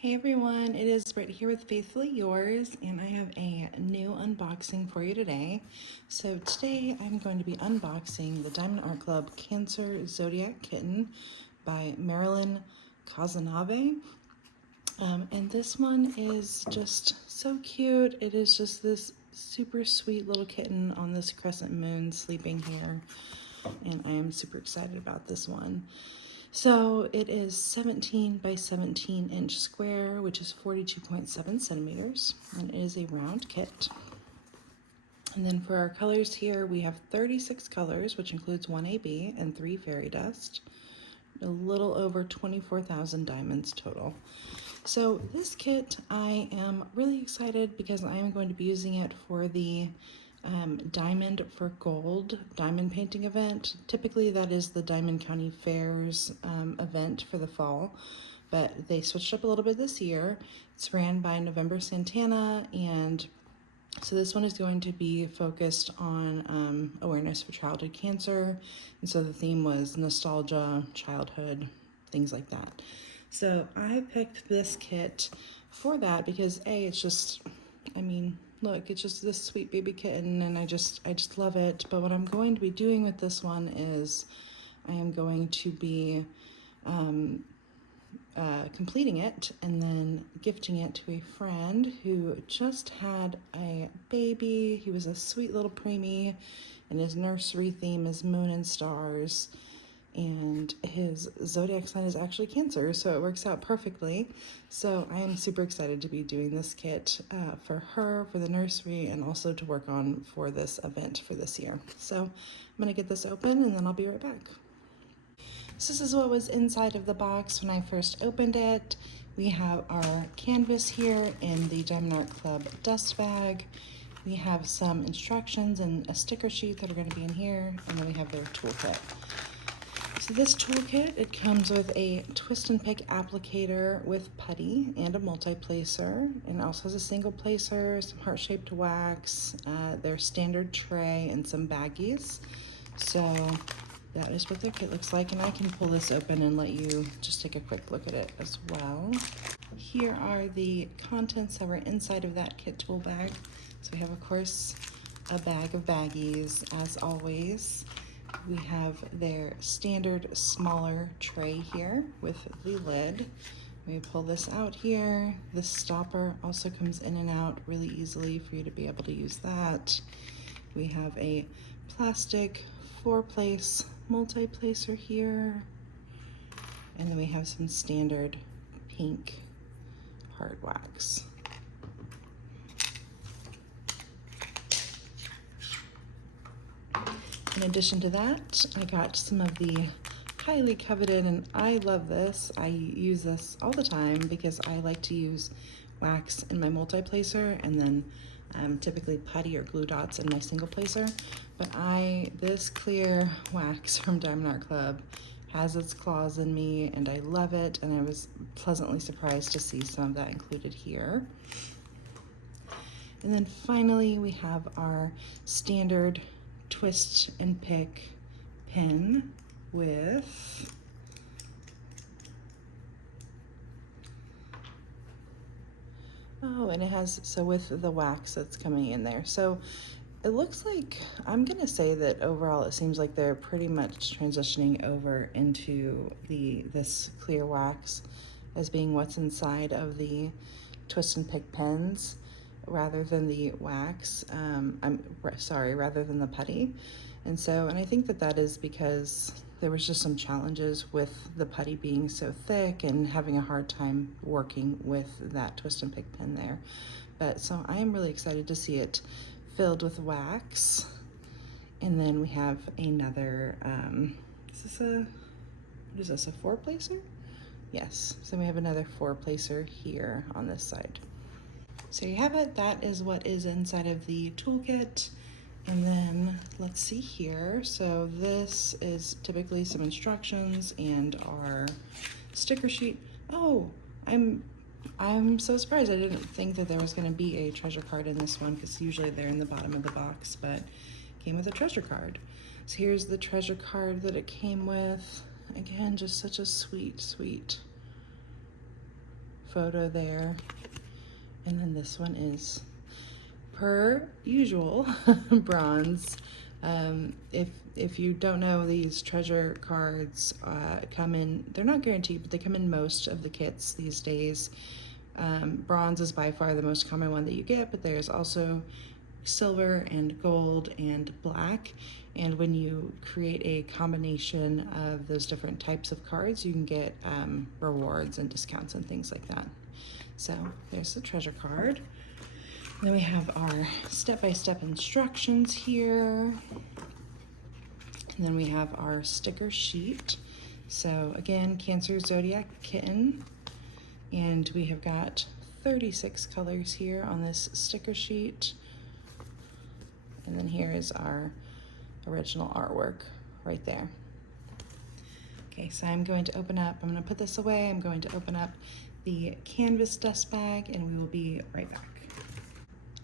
Hey everyone, it is Britt here with FaithfuLee Yours, and I have a new unboxing for you today. So today I'm going to be unboxing the Diamond Art Club Cancer Zodiac Kitten by Maryline Cazenave. And this one is just so cute. It is just this super sweet little kitten on this crescent moon sleeping here, and I am super excited about this one. So it is 17 by 17 inch square, which is 42.7 centimeters, and it is a round kit. And then for our colors here, we have 36 colors, which includes 1 AB and 3 fairy dust, a little over 24,000 diamonds total. So this kit, I am really excited because I am going to be using it for the Diamond for Gold diamond painting event. Typically that is the Diamond County Fair's event for the fall, but they switched up a little bit this year. It's ran by November Santana, and so this one is going to be focused on awareness for childhood cancer, and so the theme was nostalgia, childhood, things like that. So I picked this kit for that because it's just, look, it's just this sweet baby kitten, and I just love it. But what I'm going to be doing with this one is I am going to be completing it and then gifting it to a friend who just had a baby. He was a sweet little preemie, and his nursery theme is moon and stars, and his zodiac sign is actually Cancer, so it works out perfectly. So I am super excited to be doing this kit for her, for the nursery, and also to work on for this event for this year. So I'm gonna get this open and then I'll be right back. So this is what was inside of the box when I first opened it. We have our canvas here in the Diamond Art Club dust bag. We have some instructions and a sticker sheet that are going to be in here, and then we have their toolkit. So this toolkit, it comes with a twist and pick applicator with putty and a multi-placer, and also has a single placer, some heart-shaped wax, their standard tray, and some baggies. So that is what their kit looks like, and I can pull this open and let you just take a quick look at it as well. Here are the contents that were inside of that kit tool bag. So we have, of course, a bag of baggies, as always. We have their standard smaller tray here with the lid. We pull this out here. The stopper also comes in and out really easily for you to be able to use that. We have a plastic 4-place multi-placer here. And then we have some standard pink hard wax. In addition to that, I got some of the highly coveted, and I love this. I use this all the time because I like to use wax in my multi-placer and then typically putty or glue dots in my single placer. But this clear wax from Diamond Art Club has its claws in me, and I love it, and I was pleasantly surprised to see some of that included here. And then finally, we have our standard twist and pick pin with and it has, so with the wax that's coming in there. So it looks like, I'm gonna say that overall it seems like they're pretty much transitioning over into this clear wax as being what's inside of the twist and pick pins, rather than the wax, rather than the putty. And I think that is because there was just some challenges with the putty being so thick and having a hard time working with that twist and pick pin there. But so I am really excited to see it filled with wax. And then we have another, what is this, a 4-placer? Yes, so we have another 4-placer here on this side. So you have it, that is what is inside of the toolkit. And then let's see here. So this is typically some instructions and our sticker sheet. Oh, I'm so surprised. I didn't think that there was gonna be a treasure card in this one, because usually they're in the bottom of the box, but it came with a treasure card. So here's the treasure card that it came with. Again, just such a sweet, sweet photo there. And then this one is, per usual, bronze. If you don't know, these treasure cards come in, they're not guaranteed, but they come in most of the kits these days. Bronze is by far the most common one that you get, but there's also silver and gold and black. And when you create a combination of those different types of cards, you can get rewards and discounts and things like that. So there's the treasure card. Then we have our step-by-step instructions here. And then we have our sticker sheet. So again, Cancer Zodiac Kitten. And we have got 36 colors here on this sticker sheet. And then here is our original artwork right there. Okay, so I'm going to put this away. I'm going to open up the canvas dust bag and we will be right back.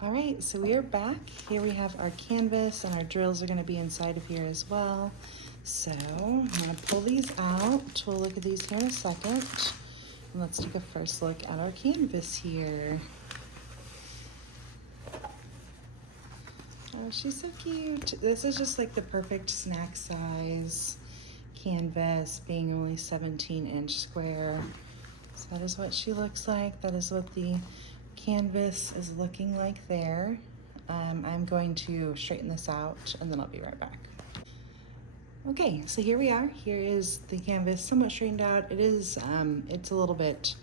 All right, so we are back. Here we have our canvas and our drills are going to be inside of here as well. So I'm going to pull these out. We'll look at these here in a second. And let's take a first look at our canvas here. Oh, she's so cute. This is just like the perfect snack size canvas, being only 17-inch square. So that is what she looks like. That is what the canvas is looking like there. I'm going to straighten this out and then I'll be right back. Okay, so here we are. Here is the canvas, somewhat straightened out. It is, it's a little bit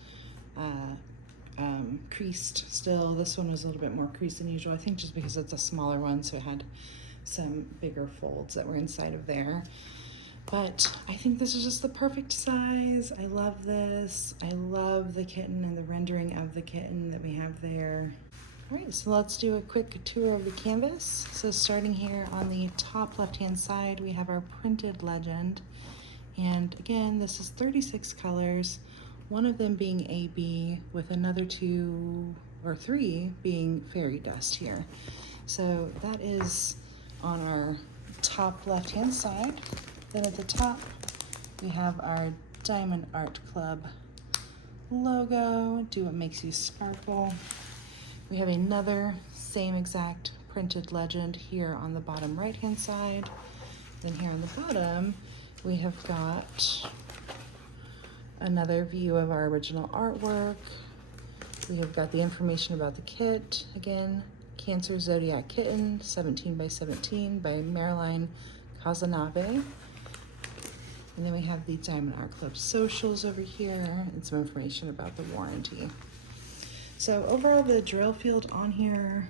creased still. This one was a little bit more creased than usual, I think just because it's a smaller one, so it had some bigger folds that were inside of there. But I think this is just the perfect size. I love this. I love the kitten and the rendering of the kitten that we have there. All right, so let's do a quick tour of the canvas. So starting here on the top left-hand side, we have our printed legend. And again, this is 36 colors, one of them being AB with another 2 or 3 being fairy dust here. So that is on our top left-hand side. Then at the top, we have our Diamond Art Club logo, Do What Makes You Sparkle. We have another same exact printed legend here on the bottom right-hand side. Then here on the bottom, we have got another view of our original artwork. We have got the information about the kit. Again, Cancer Zodiac Kitten, 17 by 17 by Maryline Cazenave. And then we have the Diamond Art Club socials over here and some information about the warranty. So overall, the drill field on here,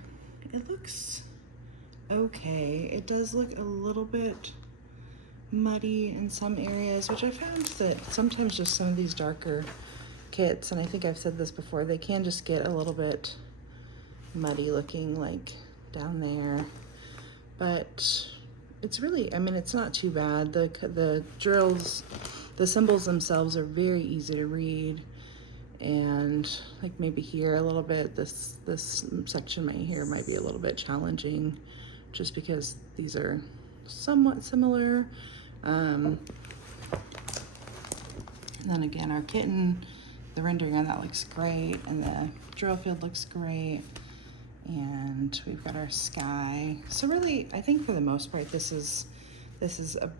it looks okay. It does look a little bit muddy in some areas, which I found that sometimes just some of these darker kits, and I think I've said this before, they can just get a little bit muddy looking, like down there. But it's really, I mean, it's not too bad. The drills, the symbols themselves are very easy to read. And like maybe here a little bit, this section right here might be a little bit challenging just because these are somewhat similar. And then again, our kitten, the rendering on that looks great, and the drill field looks great. And we've got our sky. So really, I think for the most part, this is a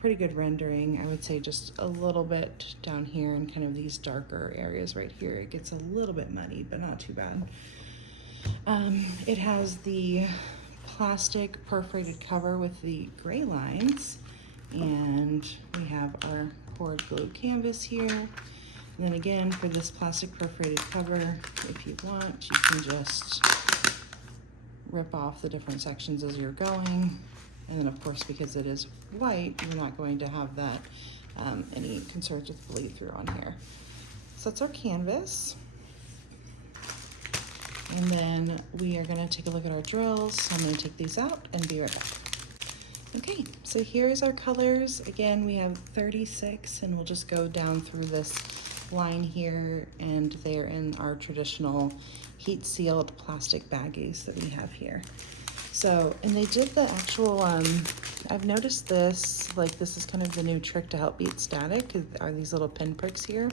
pretty good rendering. I would say just a little bit down here in kind of these darker areas right here. It gets a little bit muddy, but not too bad. It has the plastic perforated cover with the gray lines, and we have our poured glue canvas here. And then again, for this plastic perforated cover, if you want, you can just rip off the different sections as you're going. And then of course, because it is white, you're not going to have that any concerns with bleed through on here. So that's our canvas. And then we are gonna take a look at our drills. So I'm gonna take these out and be right back. Okay, so here's our colors. Again, we have 36, and we'll just go down through this line here, and they're in our traditional heat sealed plastic baggies that we have here. So, and they did the actual, I've noticed this, like this is kind of the new trick to help beat static, are these little pin pricks here.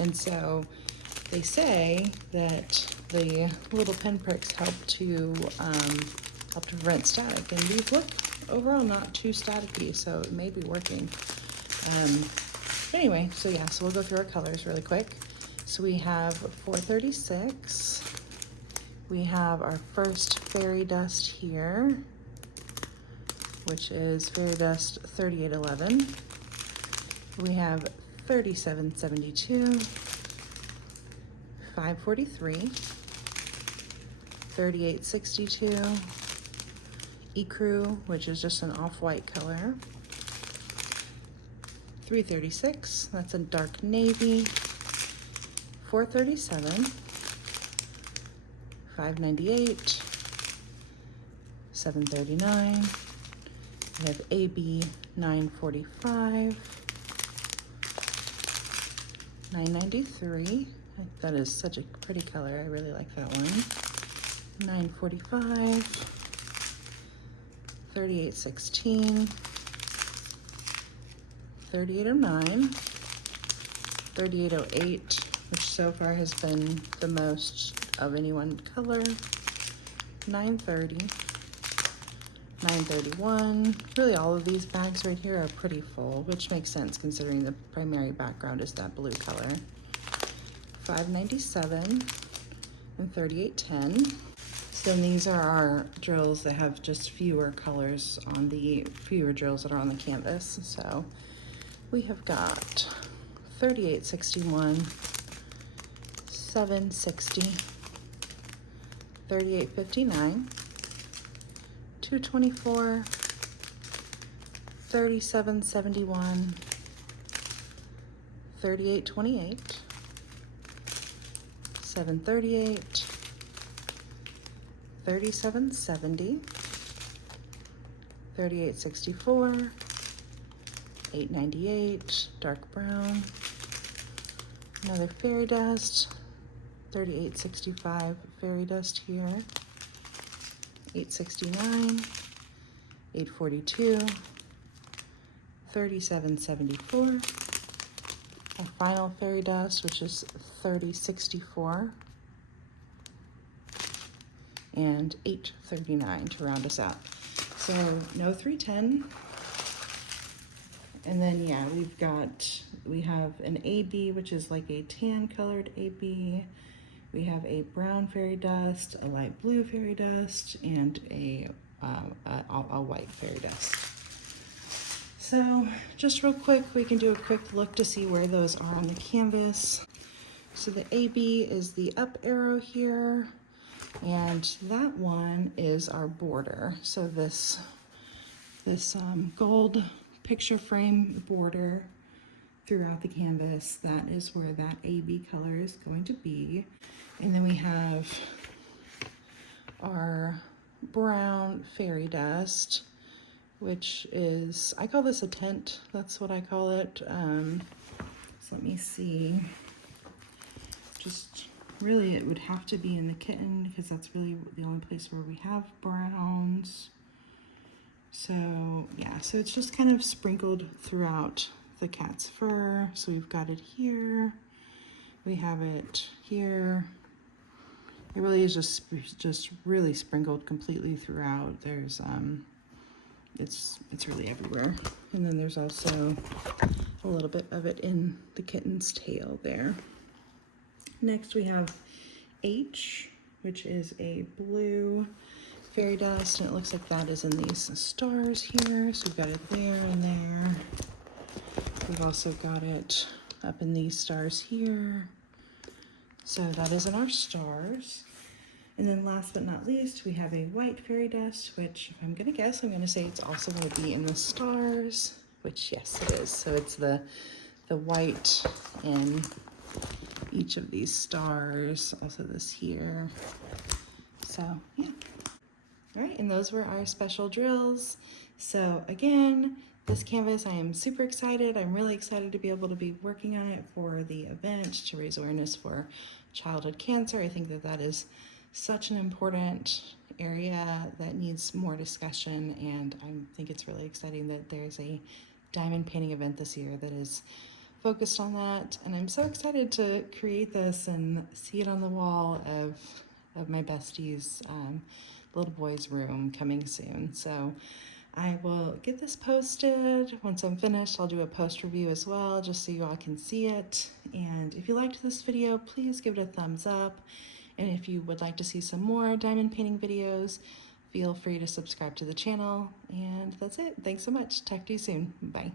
And so they say that the little pinpricks help to prevent static, and these look overall not too staticky, so it may be working. But anyway, so yeah, so we'll go through our colors really quick. So we have 436. We have our first fairy dust here, which is fairy dust 3811. We have 3772, 543, 3862, ecru, which is just an off-white color, 336, that's a dark navy, 437, 598, 739, we have AB 945, 993, that is such a pretty color, I really like that one, 945, 3816, 3809, 3808, which so far has been the most of any one color, 930, 931. Really all of these bags right here are pretty full, which makes sense considering the primary background is that blue color. 597 and 3810. So then these are our drills that have just fewer colors on fewer drills that are on the canvas. So we have got 3861, 760, 3859, 224, 3771, 3828, 738, 3770, 3864, 898, dark brown, another fairy dust, 3865 fairy dust here, 869, 842, 3774, our final fairy dust, which is 3064, and 839 to round us out. So no 310. And then yeah, we have an AB, which is like a tan colored AB. We have a brown fairy dust, a light blue fairy dust, and a white fairy dust. So just real quick, we can do a quick look to see where those are on the canvas. So the AB is the up arrow here, and that one is our border. So this gold picture frame border throughout the canvas, that is where that AB color is going to be. And then we have our brown fairy dust, which is, I call this a tent, that's what I call it. So let me see, just really it would have to be in the kitten because that's really the only place where we have browns. So yeah, so it's just kind of sprinkled throughout the cat's fur. So we've got it here, we have it here. It really is just really sprinkled completely throughout. There's it's really everywhere. And then there's also a little bit of it in the kitten's tail there. Next we have H, which is a blue fairy dust, and it looks like that is in these stars here. So we've got it there and there. We've also got it up in these stars here. So that is in our stars. And then last but not least, we have a white fairy dust, which if I'm gonna guess, I'm gonna say it's also gonna be in the stars, which yes, it is. So it's the white in each of these stars, also this here. So yeah. All right, and those were our special drills. So again, this canvas, I am super excited. I'm really excited to be able to be working on it for the event to raise awareness for childhood cancer. I think that that is such an important area that needs more discussion, and I think it's really exciting that there's a diamond painting event this year that is focused on that, and I'm so excited to create this and see it on the wall of my bestie's little boy's room coming soon. So I will get this posted. Once I'm finished, I'll do a post review as well, just so you all can see it. And if you liked this video, please give it a thumbs up. And if you would like to see some more diamond painting videos, feel free to subscribe to the channel. And that's it. Thanks so much. Talk to you soon. Bye.